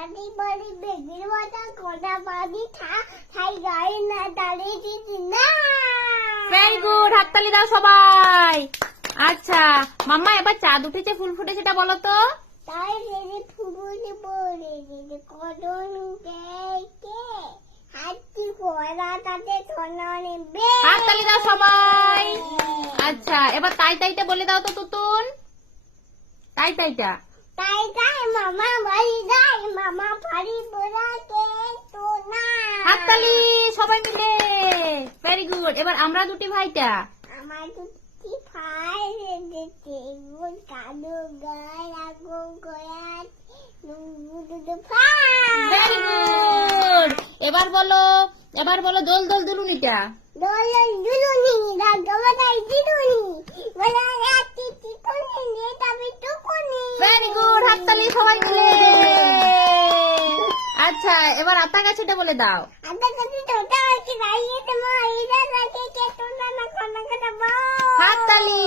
দাদি বলি বেগির মতো কোনা থা খাই গাই না দাঁড়িয়ে দিদি না ভেরি গুড হাততালি দাও সবাই। আচ্ছা মাম্মা এবার চাঁদ উঠেছে ফুল ফুটে সেটা বলো তো। তাই দিদি ফুবুলি বলে দিদি কদন কে হাতি কোলা তাতে সোনা নেবে। হাততালি দাও সবাই। আচ্ছা এবার তাই তাইটা বলে দাও তো তুতুন তাই তাইটা। তাই তাই মামা বাড়ি যাই মামা বাড়ি বোলাকে তো না হাততালি সবাই মিলে। ভেরি গুড এবার আমরা দুটি ভাইটা। আমার দুটি ভাই কালো গায় আগুন কয়াত ভেরি গুড এবার বলো এবার বলো দোল দোল দুলুনিটা। দোলন দুলুনি রাগবাদাই দিলুনি। বলা রাতি চিকনি নে তবে টুকুনি। ভেরি গুড হাততালি সবাই মিলে। আচ্ছা এবার আতা গাছটা বলে দাও। হাততালি।